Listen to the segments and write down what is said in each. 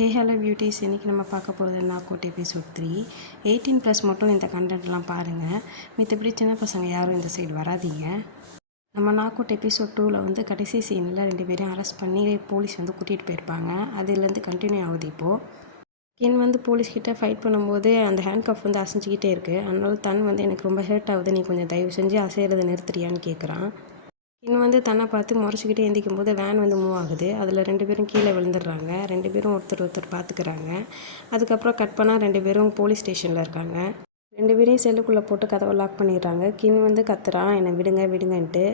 Hey hello beauties, இன்றைக்கி நம்ம பார்க்க போகிறது நாகோட் எபிசோட் 3. 18+ மட்டும் இந்த கண்டென்ட்லாம் பாருங்கள். மித்தபடி சின்ன பசங்க யாரும் இந்த சைடு வராதீங்க. நம்ம நாகோட் எபிசோட் 2ல் வந்து கடைசி சீனில் 2 பேரையும் அரெஸ்ட் பண்ணி போலீஸ் வந்து கூட்டிகிட்டு போயிருப்பாங்க. அதுலேருந்து கண்டினியூ ஆகுது இப்போது. கின் வந்து போலீஸ்கிட்ட ஃபைட் பண்ணும்போது அந்த ஹேண்ட் கஃப் வந்து அசைஞ்சிக்கிட்டே இருக்குது. அதனால தன் வந்து எனக்கு ரொம்ப ஹர்ட் ஆகுது, நீ கொஞ்சம் தயவு செஞ்சு அசைகிறத நிறுத்துறியான்னு கேட்குறான். இன்னும் வந்து தன்னை பார்த்து முறைச்சிக்கிட்டே எந்திக்கும் போது வேன் வந்து மூவ் ஆகுது. அதில் 2 பேரும் கீழே விழுந்துடுறாங்க. 2 பேரும் ஒருத்தர் பார்த்துக்கிறாங்க. அதுக்கப்புறம் கட் பண்ணால் 2 பேரும் போலீஸ் ஸ்டேஷனில் இருக்காங்க. 2 பேரையும் செல்லுக்குள்ளே போட்டு கதவை லாக் பண்ணிடுறாங்க. கின் வந்து கத்துறான், என்னை விடுங்க விடுங்கன்ட்டு.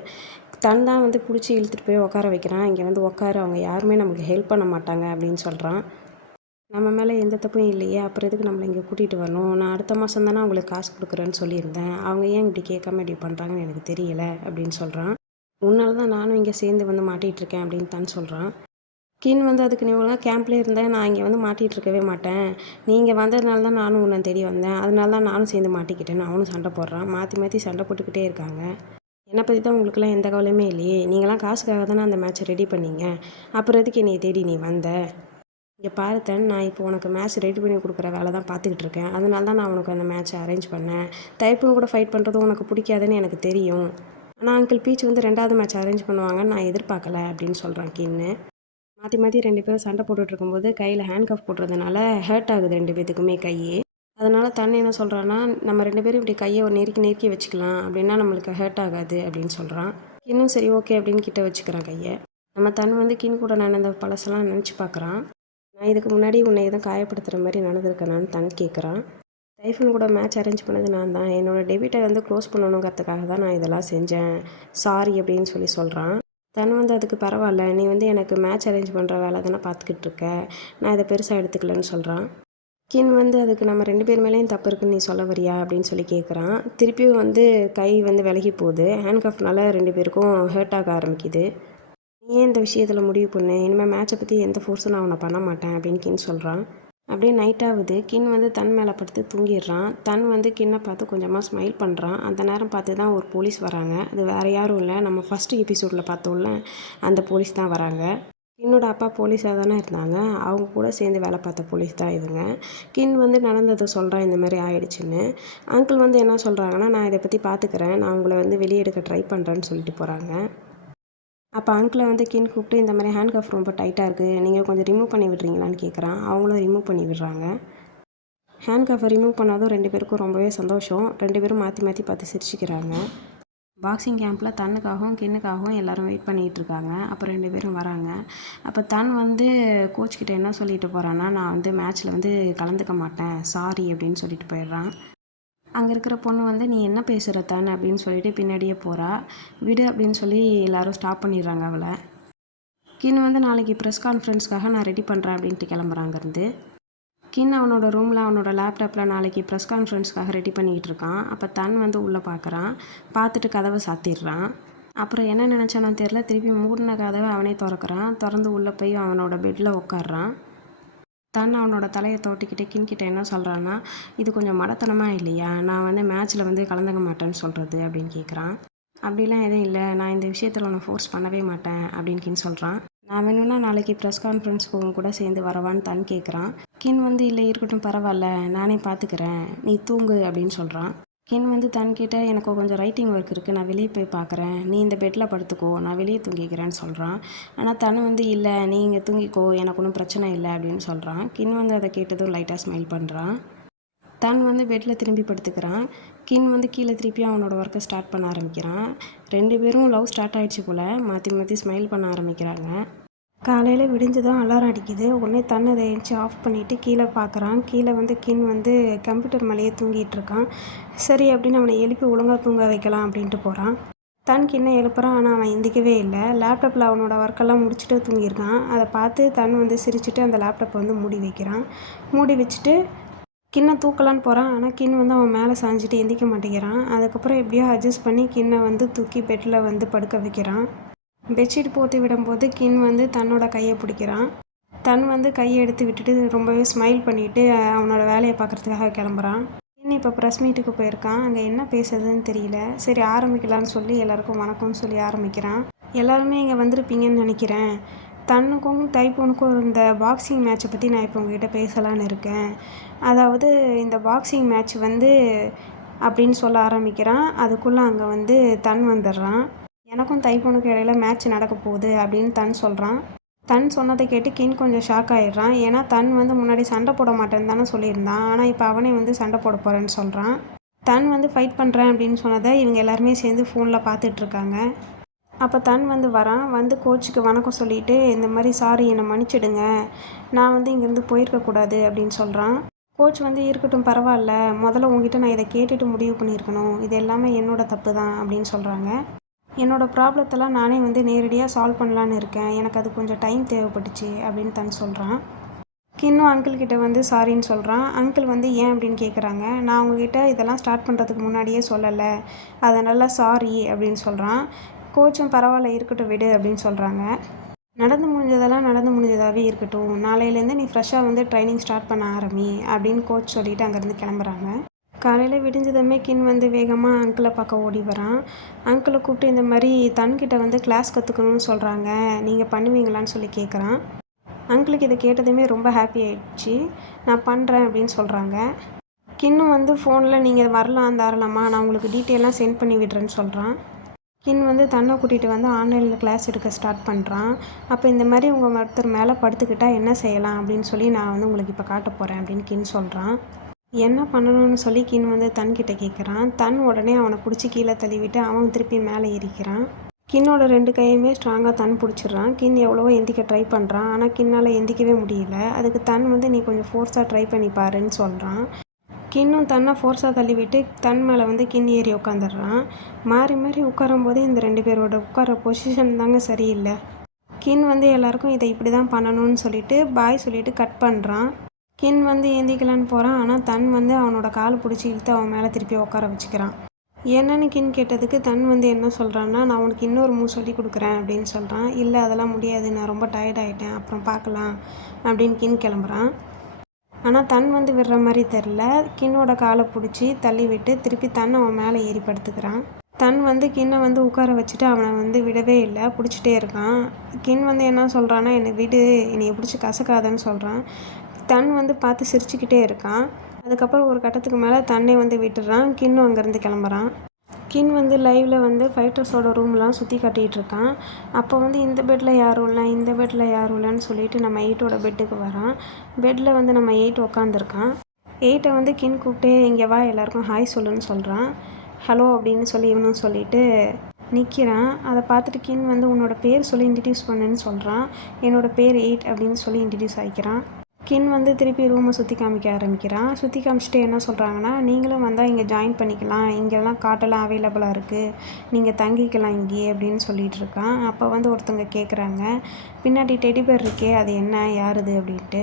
தன் தான் வந்து பிடிச்சி இழுத்துட்டு போய் உட்கார வைக்கிறான். இங்கே வந்து உட்காரு, அவங்க யாருமே நம்மளுக்கு ஹெல்ப் பண்ண மாட்டாங்க அப்படின்னு சொல்கிறான். நம்ம மேலே எந்த தப்பும் இல்லையே, அப்புறம் எதுக்கு நம்மளை இங்கே கூட்டிகிட்டு வரணும்? நான் அடுத்த மாதம் தானே அவங்களுக்கு காசு கொடுக்குறேன்னு சொல்லியிருந்தேன். அவங்க ஏன் இப்படி கேட்காம இப்படி பண்ணுறாங்கன்னு எனக்கு தெரியல அப்படின்னு சொல்கிறான். உன்னால தான் நானும் இங்கே சேர்ந்து வந்து மாட்டிகிட்ருக்கேன் அப்படின்னு தான் சொல்கிறான். கின் வந்து அதுக்கு நீ ஒழுங்காக கேம்ப்லேயே இருந்தேன், நான் இங்கே வந்து மாட்டிகிட்ருக்கவே மாட்டேன். நீங்கள் வந்ததுனால தான் நானும் உன்னை தேடி வந்தேன், அதனால தான் நானும் சேர்ந்து மாட்டிக்கிட்டேன்னு அவனும் சண்டை போடுறான். மாற்றி மாற்றி சண்டை போட்டுக்கிட்டே இருக்காங்க. என்னை பற்றி தான் உங்களுக்குலாம் எந்த கவலையுமே இல்லையே, நீங்களாம் காசுக்காக தானே அந்த மேட்ச்சை ரெடி பண்ணீங்க, அப்புறம் எதுக்கு என்னை தேடி நீ வந்த? இங்கே பார்த்தேன், நான் இப்போ உனக்கு மேட்ச் ரெடி பண்ணி கொடுக்குற வேலை தான் பார்த்துக்கிட்டு இருக்கேன். அதனால தான் நான் உனக்கு அந்த மேட்ச்சை அரேஞ்ச் பண்ணேன். தைப்புன்னு கூட ஃபைட் பண்ணுறதும் உனக்கு பிடிக்காதுன்னு எனக்கு தெரியும். ஆனால் அங்கிள் பீச் வந்து 2வது மேட்ச் அரேஞ்ச் பண்ணுவாங்கன்னு நான் எதிர்பார்க்கல அப்படின்னு சொல்கிறான் கின்னு. மாற்றி மாற்றி 2 பேரும் சண்டை போட்டுட்டு இருக்கும்போது கையில் ஹேண்ட் கஃப் போடுறதுனால ஹர்ட் ஆகுது 2 பேத்துக்குமே கையே. அதனால் தன்னை என்ன சொல்கிறான்னா, நம்ம 2 பேரும் இப்படி கையை ஒரு நெருக்கி நெருக்கி வச்சுக்கலாம், அப்படின்னா நம்மளுக்கு ஹர்ட் ஆகாது அப்படின்னு சொல்கிறான். இன்னும் சரி ஓகே அப்படின்னு கிட்ட வச்சுக்கிறான் கையை. நம்ம தன் வந்து கின் கூட நடந்த பழசெல்லாம் நினச்சி பார்க்குறான். நான் இதுக்கு முன்னாடி உன்னை எதுவும் காயப்படுத்துகிற மாதிரி நடந்திருக்கேனான்னு தன் கேட்குறான். டைஃபன் கூட மேட்ச் அரேஞ்ச் பண்ணது நான் தான். என்னோடய டெபிட்டை வந்து க்ளோஸ் பண்ணணுங்கிறதுக்காக தான் நான் இதெல்லாம் செஞ்சேன், சாரி அப்படின்னு சொல்கிறான். தன் வந்து அதுக்கு பரவாயில்ல, நீ வந்து எனக்கு மேட்ச் அரேஞ்ச் பண்ணுற வேலை தானே பார்த்துக்கிட்டு இருக்க, நான் இதை பெருசாக எடுத்துக்கலன்னு சொல்கிறான். கின் வந்து அதுக்கு நம்ம 2 பேர் மேலேயும் தப்பு இருக்குன்னு நீ சொல்ல வரியா அப்படின்னு சொல்லி கேட்குறான். திருப்பியும் வந்து கை வந்து விலகி போகுது. ஹேண்ட் கஃப்னால 2 பேருக்கும் ஹர்ட் ஆக ஆரம்பிக்குது. நீ ஏன் இந்த விஷயத்தில் முடிவு பண்ணு, இனிமேல் மேட்சை பற்றி எந்த ஃபோர்ஸும் நான் அவனை பண்ண மாட்டேன் அப்படின்னு கின் சொல்கிறான். அப்படியே நைட் ஆகுது. கின் வந்து தன் மேலே படுத்து தூங்கிடுறான். தன் வந்து கின்னை பார்த்து கொஞ்சமாக ஸ்மைல் பண்ணுறான். அந்த நேரம் பார்த்து தான் ஒரு போலீஸ் வராங்க. அது வேறு யாரும் இல்லை, நம்ம ஃபஸ்ட்டு எபிசோடில் பார்த்தோம்ல அந்த போலீஸ் தான் வராங்க. கின்னோட அப்பா போலீஸாக தானே இருந்தாங்க, அவங்க கூட சேர்ந்து வேலை பார்த்த போலீஸ் தான் இவங்க. கின் வந்து நடந்ததை சொல்கிறான், இந்த மாதிரி ஆயிடுச்சுன்னு. அங்கிள் வந்து என்ன சொல்கிறாங்கன்னா, நான் இதை பற்றி பார்த்துக்கிறேன், நான் உங்களை வந்து வெளியே எடுக்க ட்ரை பண்ணுறேன்னு சொல்லிட்டு போகிறாங்க. அப்போ அங்கிளை வந்து கின் கூப்பிட்டு, இந்த மாதிரி ஹேண்ட் கஃப் ரொம்ப டைட்டாக இருக்குது, நீங்கள் கொஞ்சம் ரிமூவ் பண்ணி விட்றீங்களான்னு கேட்குறான். அவங்களும் ரிமூவ் பண்ணி விடுறாங்க. ஹேண்ட் கஃபை ரிமூவ் பண்ணாதும் 2 பேருக்கும் ரொம்பவே சந்தோஷம். 2 பேரும் மாற்றி மாற்றி பார்த்து சிரிச்சுக்கிறாங்க. பாக்ஸிங் கேம்பில் தன்னுக்காகவும் கின்னுக்காகவும் எல்லோரும் வெயிட் பண்ணிகிட்டு இருக்காங்க. அப்போ 2 பேரும் வராங்க. அப்போ தன் வந்து கோச்கிட்ட என்ன சொல்லிட்டு போகிறான்னா, நான் வந்து மேட்ச்சில் வந்து கலந்துக்க மாட்டேன், சாரி அப்படின்னு சொல்லிட்டு போயிடுறான். அங்கே இருக்கிற பொண்ணு வந்து, நீ என்ன பேசுகிற தானே அப்படின்னு சொல்லிட்டு பின்னாடியே போகிறா. விடு அப்படின்னு சொல்லி எல்லோரும் ஸ்டாப் பண்ணிடுறாங்க அவளை. கின் வந்து நாளைக்கு ப்ரெஸ் கான்ஃபரன்ஸ்க்காக நான் ரெடி பண்ணுறேன் அப்படின்ட்டு கிளம்புறாங்கருந்து. கின் அவனோட ரூமில் அவனோட லேப்டாப்பில் நாளைக்கு ப்ரெஸ் கான்ஃபரன்ஸ்க்காக ரெடி பண்ணிக்கிட்டு இருக்கான். அப்போ தன் வந்து உள்ளே பார்க்குறான். பார்த்துட்டு கதவை சாத்திடுறான். அப்புறம் என்ன நினச்சானோ தெரில, திருப்பி மூடின கதவை அவனே திறக்கிறான். திறந்து உள்ளே போய் அவனோட பெட்டில் உட்காடுறான். தன் அவனோட தலையை தோட்டிக்கிட்டு கின்கிட்ட என்ன சொல்கிறான்னா, இது கொஞ்சம் மடத்தனமாக இல்லையா, நான் வந்து மேட்ச்சில் வந்து கலந்துக்க மாட்டேன்னு சொல்கிறது அப்படின்னு கேட்குறான். அப்படிலாம் எதுவும் இல்லை, நான் இந்த விஷயத்தில் உன்னை ஃபோர்ஸ் பண்ணவே மாட்டேன் அப்படின்னு கின் சொல்கிறான். நான் வேணும்னா நாளைக்கு ப்ரெஸ் கான்ஃபரன்ஸ்க்கு உங்க கூட சேர்ந்து வரவான்னு தன் கேட்குறான். கின் வந்து இல்லை இருக்கட்டும் பரவாயில்ல, நானே பார்த்துக்கிறேன், நீ தூங்கு அப்படின்னு சொல்கிறான். கின் வந்து தன்கிட்ட, எனக்கு கொஞ்சம் ரைட்டிங் ஒர்க் இருக்குது, நான் வெளியே போய் பார்க்குறேன், நீ இந்த பெட்டில் படுத்துக்கோ, நான் வெளியே தூங்கிக்கிறேன்னு சொல்கிறான். ஆனால் தன் வந்து இல்லை, நீ இங்கே தூங்கிக்கோ, எனக்கு ஒன்றும் பிரச்சனை இல்லை அப்படின்னு சொல்கிறான். கின் வந்து அதை கேட்டதும் லைட்டாக ஸ்மைல் பண்ணுறான். தன் வந்து பெட்டில் திரும்பி படுத்துக்கிறான். கின் வந்து கீழே திருப்பி அவனோட ஒர்க்கை ஸ்டார்ட் பண்ண ஆரம்பிக்கிறான். 2 பேரும் லவ் ஸ்டார்ட் ஆகிடுச்சு போல், மாற்றி மாற்றி ஸ்மைல் பண்ண ஆரம்பிக்கிறாங்க. காலையில் விடிஞ்சதும் அலாரம் அடிக்குது. உடனே தன் அதை எழுந்துச்சி ஆஃப் பண்ணிவிட்டு கீழே பார்க்குறான். கீழே வந்து கின் வந்து கம்ப்யூட்டர் மேலேயே தூங்கிட்டு இருக்கான். சரி அப்படின்னு அவனை எழுப்பி ஒழுங்காக தூங்க வைக்கலாம் அப்படின்ட்டு போகிறான். தன் கின்னை எழுப்புறான், ஆனால் அவன் எந்திக்கவே இல்லை. லேப்டாப்பில் அவனோட ஒர்க்கெல்லாம் முடிச்சுட்டு தூங்கியிருக்கான். அதை பார்த்து தன் வந்து சிரிச்சுட்டு அந்த லேப்டாப்பை வந்து மூடி வைக்கிறான். மூடி வச்சுட்டு கின்னை தூக்கலான்னு போகிறான். ஆனால் கின் வந்து அவன் மேலே சாஞ்சிட்டு எந்திக்க மாட்டேங்கிறான். அதுக்கப்புறம் எப்படியோ அட்ஜஸ்ட் பண்ணி கின்னை வந்து தூக்கி பெட்டில் வந்து படுக்க வைக்கிறான். பெட்ஷீட் போற்றி விடும்போது கின் வந்து தன்னோட கையை பிடிக்கிறான். தன் வந்து கையை எடுத்து விட்டுட்டு ரொம்பவே ஸ்மைல் பண்ணிவிட்டு அவனோட வேலையை பார்க்குறதுக்காக கிளம்புறான். கின் இப்போ ப்ரெஸ் மீட்டுக்கு போயிருக்கான். அங்கே என்ன பேசுறதுன்னு தெரியல. சரி ஆரம்பிக்கலான்னு சொல்லி எல்லாருக்கும் வணக்கம்னு சொல்லி ஆரம்பிக்கிறான். எல்லாருமே இங்கே வந்திருப்பீங்கன்னு நினைக்கிறேன், தன்னுக்கும் தைப்பூனுக்கும் இந்த பாக்ஸிங் மேட்ச்சை பற்றி நான் இப்போ உங்ககிட்ட பேசலான்னு இருக்கேன். அதாவது இந்த பாக்ஸிங் மேட்ச் வந்து அப்படின்னு சொல்ல ஆரம்பிக்கிறான். அதுக்குள்ளே அங்கே வந்து தன் வந்துடுறான். எனக்கும் தைப்பூனுக்கும் இடையில மேட்ச் நடக்க போகுது அப்படின்னு தன் சொல்கிறான். தன் சொன்னதை கேட்டு கின் கொஞ்சம் ஷாக் ஆகிடுறான். ஏன்னா தன் வந்து முன்னாடி சண்டை போட மாட்டேன்னு தானே சொல்லியிருந்தான். ஆனால் இப்போ அவனே வந்து சண்டை போட போகிறேன்னு சொல்கிறான். தன் வந்து ஃபைட் பண்ணுறேன் அப்படின்னு சொன்னதை இவங்க எல்லாருமே சேர்ந்து ஃபோனில் பார்த்துட்ருக்காங்க. அப்போ தன் வந்து வரான். வந்து கோச்சுக்கு வணக்கம் சொல்லிவிட்டு இந்த மாதிரி சாரி என்னை மன்னிச்சிடுங்க, நான் வந்து இங்கேருந்து போயிருக்கக்கூடாது அப்படின்னு சொல்கிறான். கோச் வந்து இருக்கட்டும் பரவாயில்ல, முதல்ல உங்ககிட்ட நான் இதை கேட்டுட்டு முடிவு பண்ணியிருக்கணும், இது எல்லாமே என்னோடய தப்பு தான் அப்படின்னு சொல்கிறாங்க. என்னோடய ப்ராப்ளத்தெல்லாம் நானே வந்து நேரடியாக சால்வ் பண்ணலான்னு இருக்கேன், எனக்கு அது கொஞ்சம் டைம் தேவைப்பட்டுச்சு அப்படின்னு தன் சொல்கிறான். கின்னும் அங்கிள்கிட்ட வந்து சாரின்னு சொல்கிறான். அங்கிள் வந்து ஏன் அப்படின்னு கேட்குறாங்க. நான் உங்ககிட்ட இதெல்லாம் ஸ்டார்ட் பண்ணுறதுக்கு முன்னாடியே சொல்லலை, அதனால் சாரி அப்படின்னு சொல்கிறான். கோச்சும் பரவாயில்ல இருக்கட்டும் விடு அப்படின்னு சொல்கிறாங்க. நடந்து முடிஞ்சதெல்லாம் நடந்து முடிஞ்சதாகவே இருக்கட்டும், நாளையிலேருந்து நீ ஃப்ரெஷ்ஷாக வந்து ட்ரைனிங் ஸ்டார்ட் பண்ண ஆரம்பி அப்படின்னு கோச் சொல்லிவிட்டு அங்கேருந்து கிளம்புறாங்க. காலையில் விடிஞ்சதுமே கின் வந்து வேகமாக அங்கிளை பார்க்க ஓடி வரான். அங்கிளை கூப்பிட்டு இந்த மாதிரி தன்கிட்ட வந்து கிளாஸ் கற்றுக்கணும்னு சொல்கிறாங்க, நீங்கள் பண்ணுவீங்களான்னு சொல்லி கேட்குறான். அங்கிளுக்கு இதை கேட்டதுமே ரொம்ப ஹாப்பி ஆகிடுச்சு. நான் பண்ணுறேன் அப்படின்னு சொல்கிறாங்க. கின்னும் வந்து ஃபோனில் நீங்கள் வரலாம் தாராளமா, நான் உங்களுக்கு டீட்டெயிலாம் சென்ட் பண்ணி விடுறேன்னு சொல்கிறான். கின் வந்து தன்னை கூட்டிகிட்டு வந்து ஆன்லைனில் கிளாஸ் எடுக்க ஸ்டார்ட் பண்ணுறான். அப்போ இந்த மாதிரி உங்கள் ஒருத்தர் மேலே படுத்துக்கிட்டால் என்ன செய்யலாம் அப்படின்னு சொல்லி நான் வந்து உங்களுக்கு இப்போ காட்ட போகிறேன் அப்படின்னு கின் சொல்கிறான். என்ன பண்ணணும்னு சொல்லி கின் வந்து தன்கிட்ட கேட்குறான். தன் உடனே அவனை பிடிச்சி கீழே தள்ளிவிட்டு அவன் திருப்பி மேலே ஏறிக்கிறான். கின்னோட 2 கையுமே ஸ்ட்ராங்காக தன் பிடிச்சிடுறான். கின் எவ்வளவோ எந்திக்க ட்ரை பண்ணுறான், ஆனால் கின்னால் எந்திக்கவே முடியல. அதுக்கு தன் வந்து நீ கொஞ்சம் ஃபோர்ஸாக ட்ரை பண்ணி பாருன்னு சொல்கிறான். கின்னும் தன்னை ஃபோர்ஸாக தள்ளிவிட்டு தன் மேலே வந்து கின் ஏறி உட்காந்துடுறான். மாறி மாறி உட்காரும்போதே இந்த 2 பேரோட உட்கார பொசிஷன் தாங்க சரியில்லை. கின் வந்து எல்லாருக்கும் இதை இப்படி தான் பண்ணணும்னு சொல்லிட்டு பாய் சொல்லிவிட்டு கட் பண்ணுறான். கின் வந்து ஏந்திக்கலான்னு போகிறான். ஆனால் தன் வந்து அவனோட கால் பிடிச்சி இழுத்து அவன் மேலே திருப்பி உட்கார வச்சுக்கிறான். என்னன்னு கின் கேட்டதுக்கு தன் வந்து என்ன சொல்கிறான்னா, நான் உனக்கு இன்னொரு மூவ் சொல்லி கொடுக்குறேன் அப்படின்னு சொல்கிறான். இல்லை அதெல்லாம் முடியாது, நான் ரொம்ப டயர்ட் ஆகிட்டேன், அப்புறம் பார்க்கலாம் அப்படின்னு கின் கிளம்புறான். ஆனால் தன் வந்து விடுற மாதிரி தெரில. கின்னோட காலை பிடிச்சி தள்ளி விட்டு திருப்பி தன் அவன் மேலே ஏறி படுத்துக்கிறான். தன் வந்து கின்னை வந்து உட்கார வச்சுட்டு அவனை வந்து விடவே இல்லை, பிடிச்சிட்டே இருக்கான். கின் வந்து என்ன சொல்கிறான்னா, என்னை விடு, என்னை பிடிச்சி கசக்காதன்னு சொல்கிறான். தன் வந்து பார்த்து சிரிச்சுக்கிட்டே இருக்கான். அதுக்கப்புறம் ஒரு கட்டத்துக்கு மேலே தன்னை வந்து விட்டுறான். கின்னும் அங்கேருந்து கிளம்புறான். கின் வந்து லைவில் வந்து ஃபைட்டர்ஸோட ரூம்லாம் சுற்றி காட்டிகிட்டு இருக்கான். அப்போ வந்து இந்த பெட்டில் யாரும் இல்லை, இந்த பெட்டில் யாரும் இல்லைன்னு சொல்லிட்டு நம்ம 8ஓட பெட்டுக்கு வரான். பெட்டில் வந்து நம்ம 8 உட்காந்துருக்கான். 8ஐ வந்து கின் கூப்பிட்டு இங்கே வா எல்லாருக்கும் ஹாய் சொல்லுன்னு சொல்கிறான். ஹலோ அப்படின்னு சொல்லி இவனும் சொல்லிவிட்டு நிற்கிறான். அதை பார்த்துட்டு கின் வந்து உன்னோட பேர் சொல்லி இன்ட்ரடியூஸ் பண்ணுன்னு சொல்கிறான். என்னோடய பேர் 8 அப்படின்னு சொல்லி இன்ட்ரடியூஸ் ஆகிக்கிறான். கின் வந்து திருப்பி ரூமை சுற்றி காமிக்க ஆரம்பிக்கிறான். சுற்றி காமிச்சிட்டு என்ன சொல்கிறாங்கன்னா, நீங்களும் வந்தால் இங்கே ஜாயின் பண்ணிக்கலாம், இங்கெல்லாம் காட்டெல்லாம் அவைலபிளாக இருக்குது, நீங்கள் தங்கிக்கலாம் இங்கேயே அப்படின்னு சொல்லிகிட்டு இருக்கான். அப்போ வந்து ஒருத்தவங்க கேட்குறாங்க, பின்னாடி டெடி பேர் இருக்கே அது என்ன, யாருது அப்படின்ட்டு.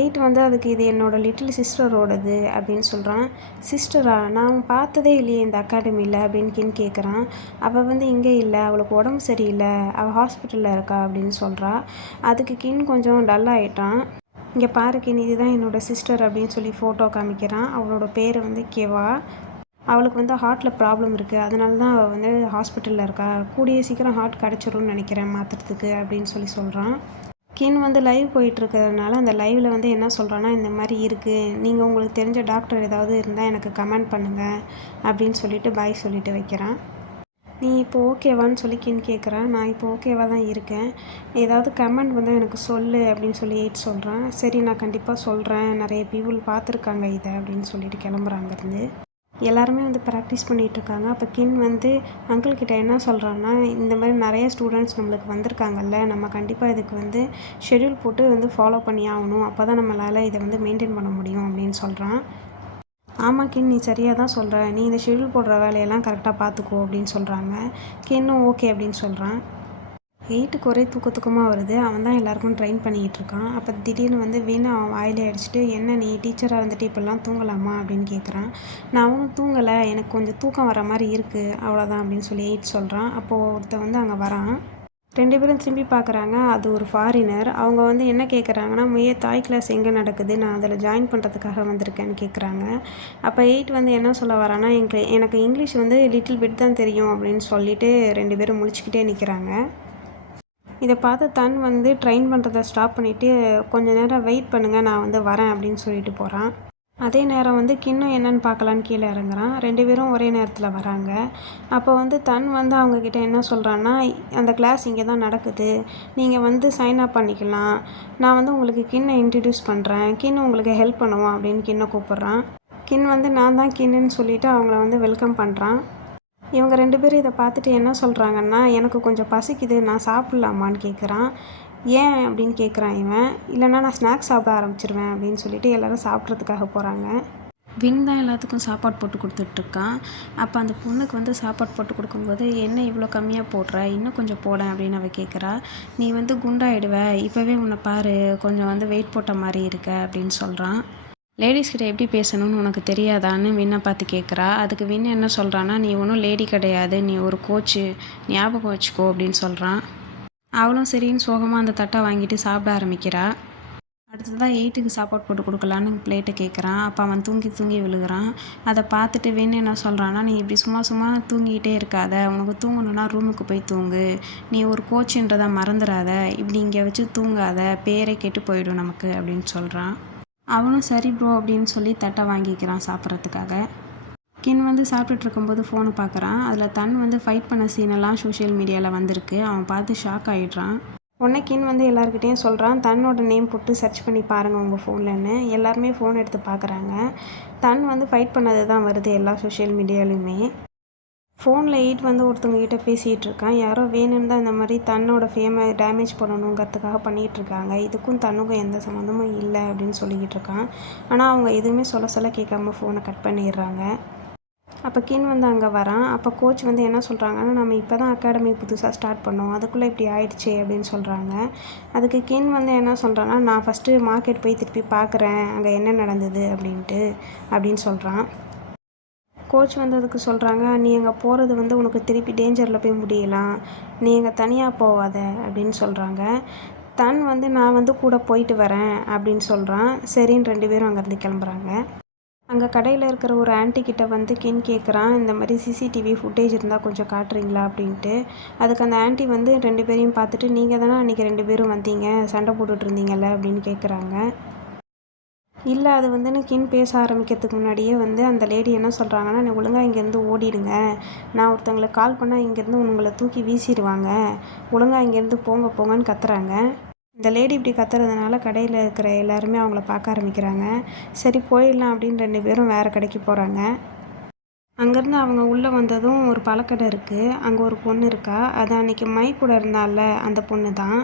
8 வந்து அதுக்கு இது என்னோடய லிட்டில் சிஸ்டரோடது அப்படின்னு சொல்கிறான். சிஸ்டரா, நான் பார்த்ததே இல்லையே இந்த அகாடமியில் அப்படின்னு கின் கேட்குறான். அவள் வந்து இங்கே இல்லை, அவளுக்கு உடம்பு சரியில்லை, அவள் ஹாஸ்பிட்டலில் இருக்கா அப்படின்னு சொல்கிறா. அதுக்கு கின் கொஞ்சம் டல்லாகிட்டான். இங்கே பாரு கின், இதுதான் என்னோடய சிஸ்டர் அப்படின்னு சொல்லி ஃபோட்டோ காமிக்கிறான். அவளோட பேர் வந்து கெவா. அவளுக்கு வந்து ஹார்ட்டில் ப்ராப்ளம் இருக்குது, அதனால தான் அவள் வந்து ஹாஸ்பிட்டலில் இருக்கா, கூடிய சீக்கிரம் ஹார்ட் கிடச்சிரும்னு நினைக்கிறேன் மாற்றுறதுக்கு அப்படின்னு சொல்கிறான். கின் வந்து லைவ் போயிட்டுருக்கிறதுனால அந்த லைவில் வந்து என்ன சொல்கிறான்னா, இந்த மாதிரி இருக்குது, நீங்கள் உங்களுக்கு தெரிஞ்ச டாக்டர் ஏதாவது இருந்தால் எனக்கு கமெண்ட் பண்ணுங்கள் அப்படின்னு சொல்லிட்டு பாய் சொல்லிட்டு வைக்கிறான். நீ இப்போ ஓகேவான்னு சொல்லி கின் கேட்குறான். நான் இப்போ ஓகேவாக தான் இருக்கேன், ஏதாவது கமெண்ட் வந்து எனக்கு சொல்லு அப்படின்னு சொல்லி 8 சொல்கிறான். சரி நான் கண்டிப்பாக சொல்கிறேன், நிறைய பீப்புள் பார்த்துருக்காங்க இதை அப்படின்னு சொல்லிட்டு கிளம்புறாங்கருந்து. எல்லாருமே வந்து ப்ராக்டிஸ் பண்ணிகிட்ருக்காங்க. அப்போ கின் வந்து அங்கிள்கிட்ட என்ன சொல்கிறான்னா, இந்த மாதிரி நிறைய ஸ்டூடெண்ட்ஸ் நம்மளுக்கு வந்திருக்காங்கல்ல, நம்ம கண்டிப்பாக இதுக்கு வந்து ஷெட்யூல் போட்டு வந்து ஃபாலோ பண்ணி ஆகணும், அப்போ தான் நம்மளால் இதை வந்து மெயின்டைன் பண்ண முடியும் அப்படின்னு சொல்கிறான். ஆமாம் கின், நீ சரியாக தான் சொல்கிற, நீ இந்த ஷெட்யூல் போடுற வேலையெல்லாம் கரெக்டாக பார்த்துக்கோ அப்படின்னு சொல்கிறாங்க. கின்னும் ஓகே அப்படின்னு சொல்கிறான். 8க்கு ஒரே தூக்கமாக வருது. அவன் தான் எல்லாருக்கும் ட்ரெயின் பண்ணிக்கிட்டு இருக்கான். அப்போ திடீர்னு வந்து வீணா அவன் வாயிலே அடிச்சுட்டு, என்ன நீ டீச்சராக இருந்துட்டு இப்போல்லாம் தூங்கலாமா அப்படின்னு கேட்குறான். நான் ஒன்றும் தூங்கலை, எனக்கு கொஞ்சம் தூக்கம் வர மாதிரி இருக்குது, அவ்வளோதான் அப்படின்னு சொல்லி 8 சொல்கிறான். அப்போது ஒருத்தன் வந்து அங்கே வரான். 2 பேரும் திரும்பி பார்க்குறாங்க. அது ஒரு ஃபாரினர். அவங்க வந்து என்ன கேட்குறாங்கன்னா, தாய் கிளாஸ் எங்கே நடக்குது, நான் அதில் ஜாயின் பண்ணுறதுக்காக வந்திருக்கேன்னு கேட்குறாங்க. அப்போ 8 வந்து என்ன சொல்ல வரான்னா, எனக்கு இங்கிலீஷ் வந்து லிட்டில் பிட் தான் தெரியும் அப்படின்னு சொல்லிட்டு 2 பேரும் முழிச்சுக்கிட்டே நிற்கிறாங்க. இதை பார்த்து தன் வந்து ட்ரெயின் பண்ணுறத ஸ்டாப் பண்ணிவிட்டு கொஞ்ச நேரம் வெயிட் பண்ணுங்கள், நான் வந்து வரேன் அப்படின்னு சொல்லிட்டு போகிறான். அதே நேரம் வந்து கின்னும் என்னன்னு பார்க்கலான்னு கீழே இறங்குறான். 2 பேரும் ஒரே நேரத்தில் வராங்க. அப்போ வந்து தன் வந்து அவங்கக்கிட்ட என்ன சொல்கிறான்னா, அந்த கிளாஸ் இங்கே தான் நடக்குது, நீங்கள் வந்து சைன் அப் பண்ணிக்கலாம், நான் வந்து உங்களுக்கு கின்னை இன்ட்ரடியூஸ் பண்ணுறேன், கின் உங்களுக்கு ஹெல்ப் பண்ணுவான் அப்படின்னு கின்னை கூப்பிட்றான். கின் வந்து நான் தான் கின்னுன்னு சொல்லிவிட்டு அவங்கள வந்து வெல்கம் பண்ணுறான். இவங்க 2 பேரும் இதை பார்த்துட்டு என்ன சொல்கிறாங்கன்னா, எனக்கு கொஞ்சம் பசிக்குது, நான் சாப்பிட்லாமான்னு கேட்குறான். ஏன் அப்படின்னு கேட்குறான் இவன். இல்லைனா நான் ஸ்நாக்ஸ் சாப்பிட ஆரம்பிச்சிருவேன் அப்படின்னு சொல்லிட்டு எல்லோரும் சாப்பிட்றதுக்காக போகிறாங்க. வின் தான் எல்லாத்துக்கும் சாப்பாடு போட்டு கொடுத்துட்ருக்கான். அப்போ அந்த பொண்ணுக்கு வந்து சாப்பாடு போட்டு கொடுக்கும்போது, என்ன இவ்வளோ கம்மியாக போடுற, இன்னும் கொஞ்சம் போடேன் அப்படின்னு அவள் கேட்குறா. நீ வந்து குண்டாயிடுவ, இப்போவே உன்னை பாரு, கொஞ்சம் வந்து வெயிட் போட்ட மாதிரி இருக்க அப்படின்னு சொல்கிறான். லேடிஸ்கிட்ட எப்படி பேசணும்னு உனக்கு தெரியாதான்னு வின்னை பார்த்து கேட்குறா. அதுக்கு வின் என்ன சொல்கிறான்னா, நீ ஒன்றும் லேடி கிடையாது, நீ ஒரு கோச்சு, ஞாபகம் வச்சுக்கோ அப்படின்னு சொல்கிறான். அவளும் சரின்னு சோகமாக அந்த தட்டை வாங்கிட்டு சாப்பிட ஆரம்பிக்கிறா. அடுத்ததான் 8க்கு சாப்பாடு போட்டு கொடுக்கலான்னு பிளேட்டை கேட்குறான். அப்போ அவன் தூங்கி தூங்கி விழுகிறான். அதை பார்த்துட்டு வின் என்ன சொல்கிறான்னா, நீ இப்படி சும்மா சும்மா தூங்கிக்கிட்டே இருக்காத, உனக்கு தூங்கணுன்னா ரூமுக்கு போய் தூங்கு, நீ ஒரு கோச்சுன்றதை மறந்துடாத, இப்படி இங்கே வச்சு தூங்காத, பேரே கெட்டு போயிடும் நமக்கு அப்படின்னு சொல்கிறான். அவனும் சரி ப்ரோ அப்படின்னு சொல்லி தட்டை வாங்கிக்கிறான் சாப்பிட்றதுக்காக. கின் வந்து சாப்பிட்டுட்டு இருக்கும்போது ஃபோனை பார்க்குறான். அதில் தன் வந்து ஃபைட் பண்ண சீனெல்லாம் சோஷியல் மீடியாவில் வந்திருக்கு. அவன் பார்த்து ஷாக் ஆகிடுறான். உடனே கின் வந்து எல்லாருக்கிட்டேயும் சொல்கிறான், தன்னோட நேம் போட்டு சர்ச் பண்ணி பாருங்கள் உங்கள் ஃபோன்லன்னு. எல்லாருமே ஃபோன் எடுத்து பார்க்குறாங்க. தன் வந்து ஃபைட் பண்ணது தான் வருது எல்லா சோஷியல் மீடியாலையுமே. ஃபோனில் 8 வந்து ஒருத்தவங்ககிட்ட பேசிகிட்டு இருக்கான். யாரோ வேணும்னு தான் இந்த மாதிரி தன்னோட ஃபேமை டேமேஜ் பண்ணணுங்கிறதுக்காக பண்ணிகிட்ருக்காங்க, இதுக்கும் தன்னுக்கும் எந்த சம்மந்தமும் இல்லை அப்படின்னு சொல்லிக்கிட்டு இருக்கான். ஆனால் அவங்க எதுவுமே சொல்ல கேட்காம ஃபோனை கட் பண்ணிடுறாங்க. அப்போ கின் வந்து அங்கே வரான். அப்போ கோச் வந்து என்ன சொல்கிறாங்கன்னா, நம்ம இப்போ தான் அகாடமி புதுசாக ஸ்டார்ட் பண்ணோம், அதுக்குள்ளே இப்படி ஆயிடுச்சே அப்படின்னு சொல்கிறாங்க. அதுக்கு கின் வந்து என்ன சொல்கிறான்னா, நான் ஃபஸ்ட்டு மார்க்கெட் போய் திருப்பி பார்க்குறேன், அங்கே என்ன நடந்தது அப்படின்னு சொல்கிறான். கோச் வந்து அதுக்கு சொல்கிறாங்க, நீ அங்கே போகிறது வந்து உனக்கு திருப்பி டேஞ்சரில் போய் முடியலாம், நீ அங்கே தனியாக போகாத அப்படின்னு சொல்கிறாங்க. தன் வந்து நான் வந்து கூட போயிட்டு வரேன் அப்படின்னு சொல்கிறான். சரின்னு 2 பேரும் அங்கேருந்து கிளம்புறாங்க. அங்கே கடையில் இருக்கிற ஒரு ஆன்ட்டிக்கிட்ட வந்து கின் கேட்குறான், இந்த மாதிரி சிசிடிவி ஃபுட்டேஜ் இருந்தால் கொஞ்சம் காட்டுறீங்களா அப்படின்ட்டு. அதுக்கு அந்த ஆன்ட்டி வந்து 2 பேரையும் பார்த்துட்டு, நீங்கள் தானே அன்றைக்கி 2 பேரும் வந்தீங்க, சண்டை போட்டுட்டு இருந்தீங்கல்ல அப்படின்னு கேட்குறாங்க. இல்லை, அது வந்துன்னு கின் பேச ஆரம்பிக்கிறதுக்கு முன்னாடியே வந்து அந்த லேடி என்ன சொல்கிறாங்கன்னா, நீ ஒழுங்காக இங்கேருந்து ஓடிடுங்க, நான் ஒருத்தவங்களுக்கு கால் பண்ணால் இங்கேருந்து உங்களை தூக்கி வீசிடுவாங்க, ஒழுங்காக இங்கேருந்து போங்கன்னு கத்துறாங்க. இந்த லேடி இப்படி கத்துறதுனால கடையில் இருக்கிற எல்லாருமே அவங்கள பார்க்க ஆரம்பிக்கிறாங்க. சரி போயிடலாம் அப்படின்னு 2 பேரும் வேறு கடைக்கு போகிறாங்க. அங்கேருந்து அவங்க உள்ளே வந்ததும் ஒரு பழக்கடை இருக்குது. அங்கே ஒரு பொண்ணு இருக்கா. அது அன்றைக்கி மை கூட இருந்தால அந்த பொண்ணு தான்.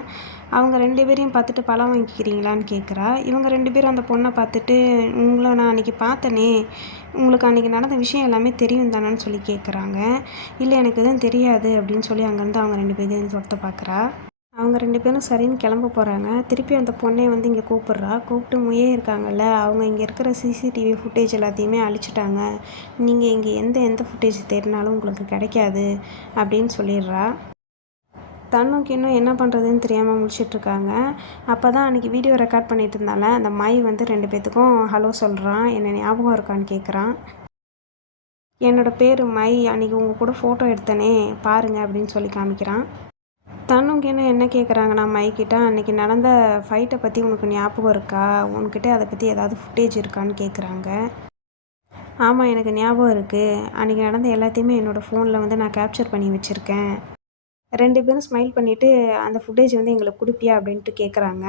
அவங்க 2 பேரையும் பார்த்துட்டு பழம் வாங்கிக்கிறீங்களான்னு கேட்குறா. இவங்க 2 பேரும் அந்த பொண்ணை பார்த்துட்டு, உங்களை நான் அன்றைக்கி பார்த்தனே, உங்களுக்கு அன்றைக்கி நடந்த விஷயம் எல்லாமே தெரியும் தானேன்னு சொல்லி கேட்குறாங்க. இல்லை எனக்கு எதுவும் தெரியாது அப்படின்னு சொல்லி அங்கேருந்து அவங்க 2 பேரையும் துரத்த பார்க்குறா. அவங்க 2 பேரும் சரின்னு கிளம்ப போகிறாங்க. திருப்பி அந்த பொண்ணை வந்து இங்கே கூப்பிட்டு முயே இருக்காங்கல்ல, அவங்க இங்கே இருக்கிற சிசிடிவி ஃபுட்டேஜ் எல்லாத்தையுமே அழிச்சிட்டாங்க, நீங்கள் இங்கே எந்த ஃபுட்டேஜ் தேடினாலும் உங்களுக்கு கிடைக்காது அப்படின்னு சொல்லிடுறா. தன்னும் கின்னும் என்ன பண்ணுறதுன்னு தெரியாமல் முடிச்சிட்ருக்காங்க. அப்போ தான் அன்றைக்கி வீடியோ ரெக்கார்ட் பண்ணிகிட்டு இருந்தால அந்த மை வந்து 2 பேர்த்துக்கும் ஹலோ சொல்கிறான். என்ன ஞாபகம் இருக்கான்னு கேட்குறான். என்னோடய பேர் மை, அன்றைக்கி உங்கள் கூட ஃபோட்டோ எடுத்தனே பாருங்கள் அப்படின்னு சொல்லி காமிக்கிறான். தன்னும் கின்னும் என்ன கேட்குறாங்கன்னா மைக்கிட்ட, அன்றைக்கி நடந்த ஃபைட்டை பற்றி உனக்கு ஞாபகம் இருக்கா, உன்கிட்ட அதை பற்றி ஏதாவது ஃபுட்டேஜ் இருக்கான்னு கேட்குறாங்க. ஆமாம், எனக்கு ஞாபகம் இருக்குது, அன்றைக்கி நடந்த எல்லாத்தையுமே என்னோடய ஃபோனில் வந்து நான் கேப்சர் பண்ணி வச்சுருக்கேன். 2 பேரும் ஸ்மைல் பண்ணிவிட்டு, அந்த ஃபுட்டேஜ் வந்து எங்களுக்கு கொடுப்பியா அப்படின்ட்டு கேட்குறாங்க.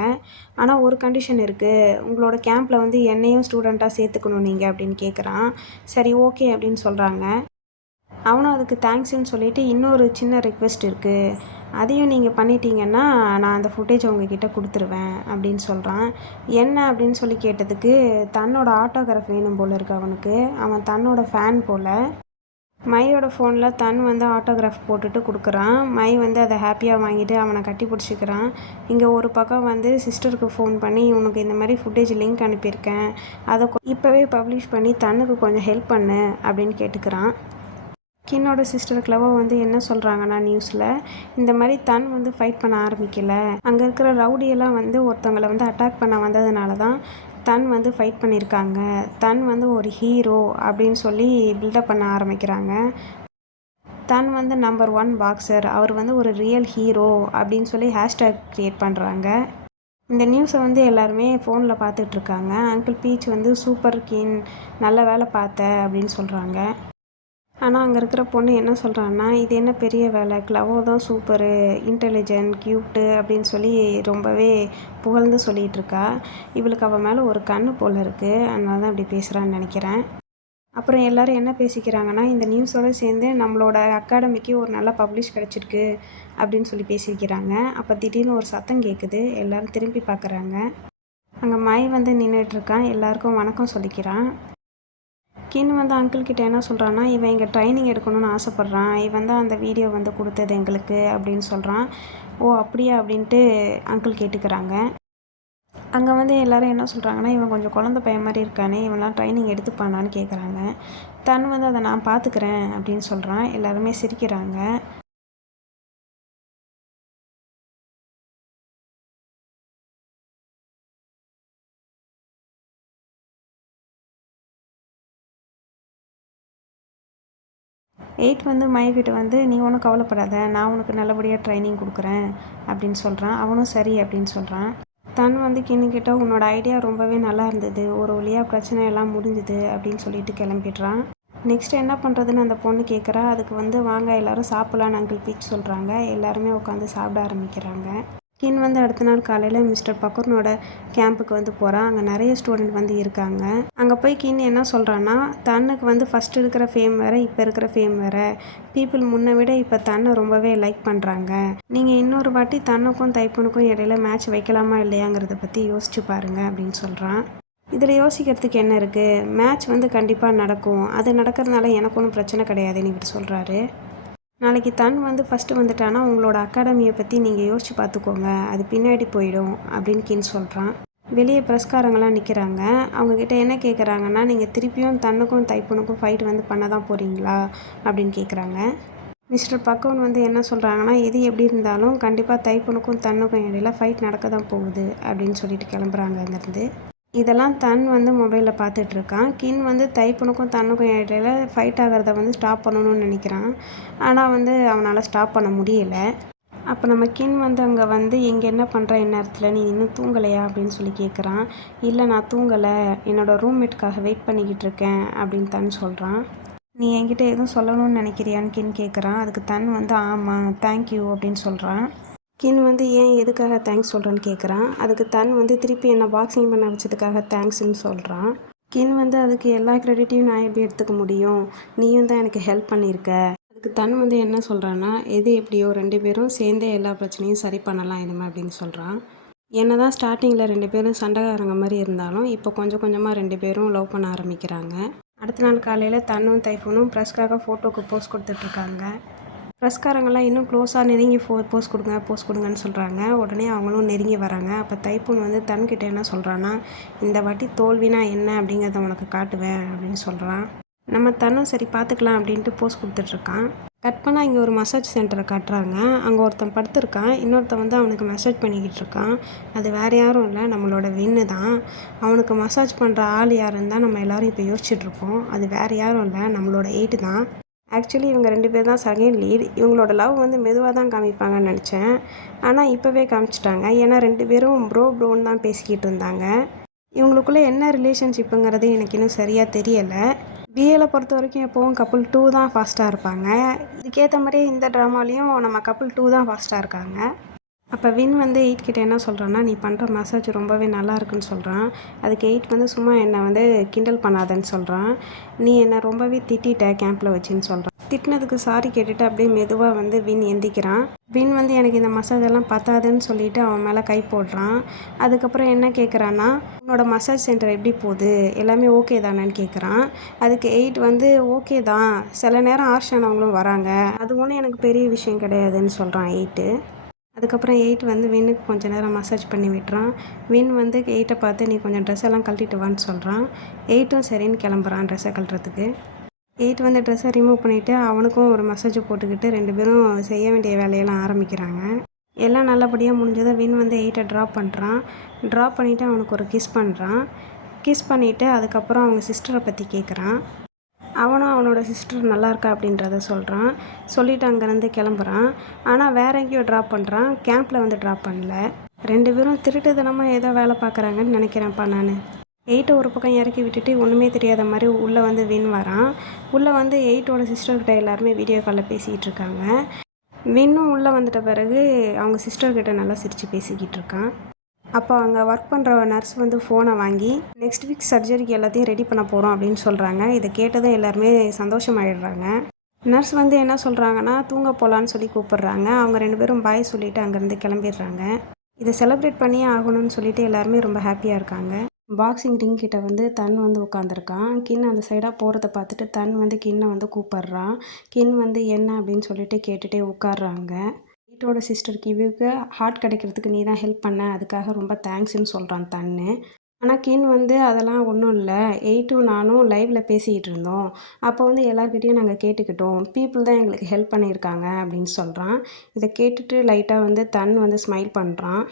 ஆனால் ஒரு கண்டிஷன் இருக்குது, உங்களோட கேம்பில் வந்து என்னையும் ஸ்டூடெண்ட்டாக சேர்த்துக்கணும் நீங்கள் அப்படின்னு கேட்குறான். சரி ஓகே அப்படின்னு சொல்கிறாங்க. அவனும் அதுக்கு தேங்க்ஸ்ன்னு சொல்லிவிட்டு, இன்னொரு சின்ன ரெக்வெஸ்ட் இருக்குது, அதையும் நீங்கள் பண்ணிட்டீங்கன்னா நான் அந்த ஃபுட்டேஜை உங்ககிட்ட கொடுத்துருவேன் அப்படின்னு சொல்கிறான். என்ன அப்படின்னு சொல்லி கேட்டதுக்கு, தன்னோட ஆட்டோகிராஃப் வேணும் போல் இருக்குது அவனுக்கு, அவன் தன்னோட ஃபேன் போல். மையோட ஃபோனில் தன் வந்து ஆட்டோகிராஃப் போட்டுட்டு கொடுக்குறான். மை வந்து அதை ஹாப்பியாக வாங்கிட்டு அவனை கட்டி பிடிச்சிக்கிறான். இங்கே ஒரு பக்கம் வந்து சிஸ்டருக்கு ஃபோன் பண்ணி, உனக்கு இந்த மாதிரி ஃபுட்டேஜ் லிங்க் அனுப்பியிருக்கேன், அதை இப்போவே பப்ளிஷ் பண்ணி தன்னுக்கு கொஞ்சம் ஹெல்ப் பண்ணு அப்படின்னு கேட்டுக்கிறான். கின்னோட சிஸ்டர் கிளவோ வந்து என்ன சொல்கிறாங்கன்னா நியூஸில், இந்த மாதிரி தன் வந்து ஃபைட் பண்ண ஆரம்பிக்கலை, அங்கே இருக்கிற ரவுடியெல்லாம் வந்து ஒருத்தவங்களை வந்து அட்டாக் பண்ண வந்ததுனால தான் தன் வந்து ஃபைட் பண்ணியிருக்காங்க, தன் வந்து ஒரு ஹீரோ அப்படின்னு சொல்லி பில்டப் பண்ண ஆரம்பிக்கிறாங்க. தன் வந்து நம்பர் 1 பாக்ஸர், அவர் வந்து ஒரு ரியல் ஹீரோ அப்படின்னு சொல்லி ஹேஷ்டேக் க்ரியேட் பண்ணுறாங்க. இந்த நியூஸை வந்து எல்லாருமே ஃபோனில் பார்த்துட்ருக்காங்க. அங்கிள் பீச் வந்து சூப்பர் கின், நல்ல வேலை பார்த்த அப்படின்னு சொல்கிறாங்க. ஆனால் அங்கே இருக்கிற பொண்ணு என்ன சொல்கிறான்னா, இது என்ன பெரிய வேலை, க்ளவோ தான் சூப்பரு, இன்டெலிஜென்ட், க்யூட்டு அப்படின்னு சொல்லி ரொம்பவே புகழ்ந்து சொல்லிகிட்ருக்கா. இவளுக்கு அவள் மேலே ஒரு கண்ணு போல் இருக்குது, அதனால தான் இப்படி பேசுகிறான்னு நினைக்கிறேன். அப்புறம் எல்லோரும் என்ன பேசிக்கிறாங்கன்னா, இந்த நியூஸோடு சேர்ந்து நம்மளோட அகாடமிக்கு ஒரு நல்ல பப்ளிஷ் கிடச்சிருக்கு அப்படின்னு சொல்லி பேசிக்கிறாங்க. அப்போ திடீர்னு ஒரு சத்தம் கேட்குது. எல்லோரும் திரும்பி பார்க்குறாங்க. அங்கே மை வந்து நின்றுட்டுருக்கான். எல்லாருக்கும் வணக்கம் சொல்லிக்கிறான். கின் வந்து அங்கிள் கிட்ட என்ன சொல்கிறான்னா, இவன் இங்கே ட்ரைனிங் எடுக்கணும்னு ஆசைப்பட்றான், இவன் தான் அந்த வீடியோ வந்து கொடுத்தது எங்களுக்கு அப்படின்னு சொல்கிறான். ஓ அப்படியா அப்படின்ட்டு அங்கிள் கேட்டுக்கிறாங்க. அங்கே வந்து எல்லோரும் என்ன சொல்கிறாங்கன்னா, இவன் கொஞ்சம் குழந்த பையன் மாதிரி இருக்கானே, இவன்லாம் ட்ரைனிங் எடுத்துப்பானான்னு கேட்குறாங்க. தன் வந்து அதை நான் பார்த்துக்கிறேன் அப்படின்னு சொல்கிறான். எல்லாருமே சிரிக்கிறாங்க. வந்து மைக்கிட்ட வந்து நீ ஒன்றும் கவலைப்படாத, நான் உனக்கு நல்லபடியாக ட்ரைனிங் கொடுக்குறேன் அப்படின்னு சொல்கிறான். அவனும் சரி அப்படின்னு சொல்கிறான். தன் வந்து கிட்ட உன்னோட ஐடியா ரொம்பவே நல்லா இருந்தது, ஒரு வழியாக பிரச்சனை எல்லாம் முடிஞ்சுது அப்படின்னு சொல்லிட்டு கிளம்பிடுறான். நெக்ஸ்ட் என்ன பண்ணுறதுன்னு அந்த பொண்ணு கேட்குறா. அதுக்கு வந்து வாங்க எல்லோரும் சாப்பிட்லான்னு அங்கிள் பீச் சொல்கிறாங்க. எல்லாருமே உட்காந்து சாப்பிட ஆரம்பிக்கிறாங்க. கின் வந்து அடுத்த நாள் காலையில் மிஸ்டர் பக்கர்னோட கேம்புக்கு வந்து போகிறான். அங்கே நிறைய ஸ்டூடெண்ட் வந்து இருக்காங்க. அங்கே போய் கின் என்ன சொல்கிறான்னா, தன்னுக்கு வந்து ஃபஸ்ட்டு இருக்கிற ஃபேம் வேறு, இப்போ இருக்கிற ஃபேம் வேறு, பீப்புள் முன்னை விட இப்போ தன்னை ரொம்பவே லைக் பண்ணுறாங்க. நீங்கள் இன்னொரு வாட்டி தன்னுக்கும் தைப்பனுக்கும் இடையில மேட்ச் வைக்கலாமா இல்லையாங்கிறத பற்றி யோசிச்சு பாருங்கள் அப்படின்னு சொல்கிறான். இதில் யோசிக்கிறதுக்கு என்ன இருக்குது, மேட்ச் வந்து கண்டிப்பாக நடக்கும், அது நடக்கிறதுனால எனக்கு ஒன்றும் பிரச்சனை கிடையாதுன்னு இப்படி சொல்கிறாரு. நாளைக்கு தன் வந்து ஃபஸ்ட்டு வந்துட்டானா உங்களோட அகாடமியை பற்றி நீங்கள் யோசிச்சு பார்த்துக்கோங்க, அது பின்னாடி போயிடும் அப்படின்னு கின் சொல்கிறான். வெளியே ப்ரெஸ்காரங்களாம் நிற்கிறாங்க. அவங்கக்கிட்ட என்ன கேட்குறாங்கன்னா, நீங்கள் திருப்பியும் தன்னுக்கும் தைப்பனுக்கும் ஃபைட் வந்து பண்ண தான் போகிறீங்களா அப்படின்னு கேட்குறாங்க. மிஸ்டர் பக்கவன் வந்து என்ன சொல்கிறாங்கன்னா, எது எப்படி இருந்தாலும் கண்டிப்பாக தைப்பனுக்கும் தன்னுக்கும் இடையில ஃபைட் நடக்க தான் போகுது அப்படின்னு சொல்லிட்டு கிளம்புறாங்க அங்கேருந்து. இதெல்லாம் தன் வந்து மொபைலில் பார்த்துட்ருக்கான். கின் வந்து தைப்பனுக்கும் தன்னுக்கும் இடையில ஃபைட் ஆகிறத வந்து ஸ்டாப் பண்ணணும்னு நினைக்கிறான். ஆனால் வந்து அவனால் ஸ்டாப் பண்ண முடியலை. அப்போ நம்ம கின் வந்து அங்கே வந்து இங்கே என்ன பண்ணுற இந்நேரத்தில், நீ இன்னும் தூங்கலையா அப்படின்னு சொல்லி கேட்குறான். இல்லை நான் தூங்கலை, என்னோடய ரூம்மேட்டுக்காக வெயிட் பண்ணிக்கிட்டு இருக்கேன் அப்படின்னு தன் சொல்கிறான். நீ என்கிட்ட எதுவும் சொல்லணும்னு நினைக்கிறியான்னு கின் கேட்குறான். அதுக்கு தன் வந்து ஆமாம் தேங்க்யூ அப்படின்னு சொல்கிறான். கின் வந்து ஏன் எதுக்காக தேங்க்ஸ் சொல்கிறேன்னு கேட்குறான். அதுக்கு தன் வந்து திருப்பி என்னை பாக்ஸிங் பண்ண வச்சதுக்காக தேங்க்ஸ்ன்னு சொல்கிறான். கின் வந்து அதுக்கு எல்லா க்ரெடிட்டையும் நான் எப்படி எடுத்துக்க முடியும், நீயும் தான் எனக்கு ஹெல்ப் பண்ணியிருக்க. அதுக்கு தன் வந்து என்ன சொல்கிறான்னா, எது எப்படியோ 2 பேரும் சேர்ந்தே எல்லா பிரச்சனையும் சரி பண்ணலாம் இனிமேல் அப்படின்னு சொல்கிறான். என்ன தான் ஸ்டார்டிங்கில் 2 பேரும் சண்டைக்காரங்க மாதிரி இருந்தாலும் இப்போ கொஞ்சம் கொஞ்சமாக 2 பேரும் லவ் பண்ண ஆரம்பிக்கிறாங்க. அடுத்த நாள் காலையில் தன்னும் தைஃபூனும் ப்ரெஸ்க்காக ஃபோட்டோவுக்கு போஸ்ட் கொடுத்துட்ருக்காங்க. ப்ரெஸ்காரங்கெல்லாம் இன்னும் க்ளோஸாக நெருங்கி போஸ்ட் கொடுங்கன்னு சொல்கிறாங்க. உடனே அவங்களும் நெருங்கி வராங்க. அப்போ தைப்பூன் வந்து தன்கிட்ட என்ன சொல்கிறான்னா, இந்த வாட்டி தோல்வினா என்ன அப்படிங்கிறத உனக்கு காட்டுவேன் அப்படின்னு சொல்கிறான். நம்ம தன்னும் சரி பார்த்துக்கலாம் அப்படின்ட்டு போஸ்ட் கொடுத்துட்ருக்கான். கட் பண்ணால் இங்கே ஒரு மசாஜ் சென்டரை காட்டுறாங்க. அங்கே ஒருத்தன் படுத்துருக்கான், இன்னொருத்தன் வந்து அவனுக்கு மசாஜ் பண்ணிக்கிட்டு இருக்கான். அது வேறு யாரும் இல்லை, நம்மளோட வின்னு தான். அவனுக்கு மசாஜ் பண்ணுற ஆள் யாருன்னு தான் நம்ம எல்லோரும் இப்போ யோசிச்சுட்ருக்கோம். அது வேறு யாரும் இல்லை, நம்மளோட 8 தான். ஆக்சுவலி இவங்க 2 பேர் தான் செகண்ட் லீட். இவங்களோட லவ் வந்து மெதுவாக தான் காமிப்பாங்கன்னு நினச்சேன். ஆனால் இப்போவே காமிச்சிட்டாங்க. ஏன்னா 2 பேரும் ப்ரோன்னு தான் பேசிக்கிட்டு இருந்தாங்க. இவங்களுக்குள்ளே என்ன ரிலேஷன்ஷிப்புங்கிறது எனக்கு இன்னும் சரியாக தெரியலை. பிஏல பொறுத்த வரைக்கும் எப்போவும் கப்புள் 2 தான் ஃபாஸ்ட்டாக இருப்பாங்க. இதுக்கேற்ற மாதிரியே இந்த ட்ராமாலையும் நம்ம கப்புள் 2 தான் ஃபாஸ்ட்டாக இருக்காங்க. அப்போ வின் வந்து 8 கிட்ட என்ன சொல்கிறான்னா, நீ பண்ணுற மசாஜ் ரொம்பவே நல்லா இருக்குன்னு சொல்கிறான். அதுக்கு 8 வந்து சும்மா என்னை வந்து கிண்டல் பண்ணாதன்னு சொல்கிறான். நீ என்னை ரொம்பவே திட்டிட்ட கேம்பில் வச்சுன்னு சொல்கிறான். திட்டினதுக்கு சாரி கேட்டுட்டு அப்படியே மெதுவாக வந்து வின் எந்திக்கிறான். வின் வந்து எனக்கு இந்த மசாஜ் எல்லாம் பத்தாதுன்னு சொல்லிட்டு அவன் மேலே கை போடுறான். அதுக்கப்புறம் என்ன கேட்குறான்னா, உன்னோட மசாஜ் சென்டர் எப்படி போகுது, எல்லாமே ஓகே தானேன்னு கேட்குறான். அதுக்கு 8 வந்து ஓகே தான், சில நேரம் ஆர்ஷானவங்களும் வராங்க, அது ஒன்றும் எனக்கு பெரிய விஷயம் கிடையாதுன்னு சொல்கிறான் 8. அதுக்கப்புறம் 8 வந்து வின்னுக்கு கொஞ்சம் நேரம் மசாஜ் பண்ணி விட்டுறான். வின் வந்து 8 பார்த்து நீ கொஞ்சம் ட்ரெஸ் எல்லாம் கழட்டிட்டு வான்னு சொல்கிறான். 8ம் சரின்னு கிளம்புறான் ட்ரெஸ்ஸை கழட்டுறதுக்கு. 8 வந்து ட்ரெஸ்ஸை ரிமூவ் பண்ணிவிட்டு அவனுக்கும் ஒரு மசாஜ் போட்டுக்கிட்டு 2 பேரும் செய்ய வேண்டிய வேலையெல்லாம் ஆரம்பிக்கிறாங்க. எல்லாம் நல்லபடியாக முடிஞ்சதை வின் வந்து 8 ட்ராப் பண்ணுறான். ட்ராப் பண்ணிவிட்டு அவனுக்கு ஒரு கிஸ் பண்ணுறான். கிஸ் பண்ணிவிட்டு அதுக்கப்புறம் அவங்க சிஸ்டரை பற்றி கேட்குறான். அவனும் அவனோட சிஸ்டர் நல்லா இருக்கா அப்படின்றத சொல்கிறான். சொல்லிவிட்டு அங்கேருந்து கிளம்புறான். ஆனால் வேற எங்கேயோ ட்ராப் பண்ணுறான். கேம்பில் வந்து ட்ராப் பண்ணல. 2 பேரும் திருட்டுத்தனமாக ஏதோ வேலை பார்க்குறாங்கன்னு நினைக்கிறேன்ப்பா நான். 8 ஒரு பக்கம் இறக்கி விட்டுட்டு ஒன்றுமே தெரியாத மாதிரி உள்ளே வந்து வின் வரான். உள்ளே வந்து 8ஓட சிஸ்டர்கிட்ட எல்லாருமே வீடியோ காலில் பேசிக்கிட்டு இருக்காங்க. வின்னும் உள்ளே வந்துட்ட பிறகு அவங்க சிஸ்டர்கிட்ட நல்லா சிரித்து பேசிக்கிட்டு இருக்கான். அப்போ அங்கே ஒர்க் பண்ணுற நர்ஸ் வந்து ஃபோனை வாங்கி நெக்ஸ்ட் வீக் சர்ஜரிக்கு எல்லாத்தையும் ரெடி பண்ண போகிறோம் அப்படின்னு சொல்கிறாங்க. இதை கேட்டதும் எல்லாருமே சந்தோஷமாயிடுறாங்க. நர்ஸ் வந்து என்ன சொல்கிறாங்கன்னா தூங்க போகலான்னு சொல்லி கூப்பிடுறாங்க. அவங்க 2 பேரும் பாய் சொல்லிவிட்டு அங்கேருந்து கிளம்பிடுறாங்க. இதை செலிப்ரேட் பண்ணியே ஆகணும்னு சொல்லிட்டு எல்லாருமே ரொம்ப ஹாப்பியாக இருக்காங்க. பாக்ஸிங் ரிங் கிட்ட வந்து தன் வந்து உட்காந்துருக்கான். கின் அந்த சைடாக போகிறத பார்த்துட்டு தன் வந்து கின்னை வந்து கூப்பிட்றான். கின் வந்து என்ன அப்படின்னு சொல்லிட்டு கேட்டுகிட்டே உட்காடுறாங்க. வீட்டோட சிஸ்டர் கிவிக்கு ஹார்ட் கிடைக்கிறதுக்கு நீ தான் ஹெல்ப் பண்ண, அதுக்காக ரொம்ப தேங்க்ஸ்ன்னு சொல்கிறான் தன்னு. ஆனால் கின் வந்து அதெல்லாம் ஒன்றும் இல்லை, 8ம் நானும் லைவில் பேசிக்கிட்டு இருந்தோம். அப்போ வந்து எல்லாருக்கிட்டேயும் நாங்கள் கேட்டுக்கிட்டோம், பீப்புள் தான் எங்களுக்கு ஹெல்ப் பண்ணியிருக்காங்க அப்படின்னு சொல்கிறான். இதை கேட்டுட்டு லைட்டாக வந்து தன் வந்து ஸ்மைல் பண்ணுறான்.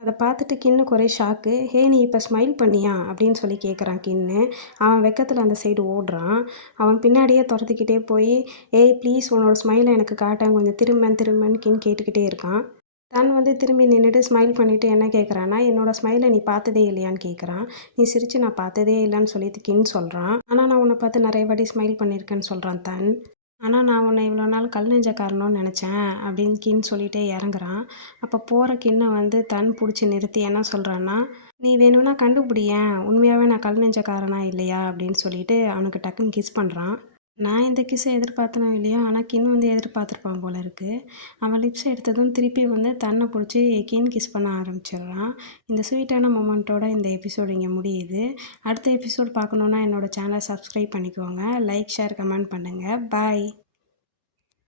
அதை பார்த்துட்டு கின்னுக்கு ஒரே ஷாக்கு. ஹே நீ இப்போ ஸ்மைல் பண்ணியா அப்படின்னு சொல்லி கேட்குறான் கின்னு. அவன் வெக்கத்தில் அந்த சைடு ஓடுறான். அவன் பின்னாடியே துரத்திக்கிட்டே போய் ஏய் ப்ளீஸ் உன்னோட ஸ்மைலை எனக்கு காட்டேன், கொஞ்சம் திரும்பன்னு கின் கேட்டுக்கிட்டே இருக்கான். தன் வந்து திரும்பி நின்றுட்டு ஸ்மைல் பண்ணிவிட்டு என்ன கேட்குறான்னா என்னோடய ஸ்மைலை நீ பார்த்ததே இல்லையான்னு கேட்குறான். நீ சிரித்து நான் பார்த்ததே இல்லைன்னு சொல்லிட்டு கின் சொல்கிறான். ஆனால் நான் உன்னை பார்த்து நிறைய வாட்டி ஸ்மைல் பண்ணியிருக்கேன்னு சொல்கிறான் தன். ஆனால் நான் உன்னை இவ்வளோ நாள் கல் நெஞ்சக்காரனோன்னு நினச்சேன் அப்படின்னு கின் சொல்லிகிட்டே இறங்குறான். அப்போ போகிற கின்னை வந்து தன் பிடிச்சி நிறுத்தி என்ன சொல்கிறான்னா நீ வேணும்னா கண்டுபிடியேன், உண்மையாகவே நான் கல் நெஞ்சக்காரனா இல்லையா அப்படின்னு சொல்லிட்டு அவனுக்கு டக்குன்னு கிஸ் பண்ணுறான். நான் இந்த கிஸ்ஸை எதிர்பார்த்தனோ இல்லையோ, ஆனால் கின் வந்து எதிர்பார்த்துருப்பான் போல இருக்குது. அவன் லிப்ஸ் எடுத்ததும் திருப்பி வந்து தன்னை பிடிச்சி கின் கிஸ் பண்ண ஆரம்பிச்சிடுறான். இந்த ஸ்வீட்டான மொமெண்ட்டோட இந்த எபிசோடு இங்கே முடியுது. அடுத்த எபிசோட் பார்க்கணுன்னா என்னோடய சேனலை சப்ஸ்கிரைப் பண்ணிக்கோங்க. லைக், ஷேர், கமெண்ட் பண்ணுங்கள். பாய்.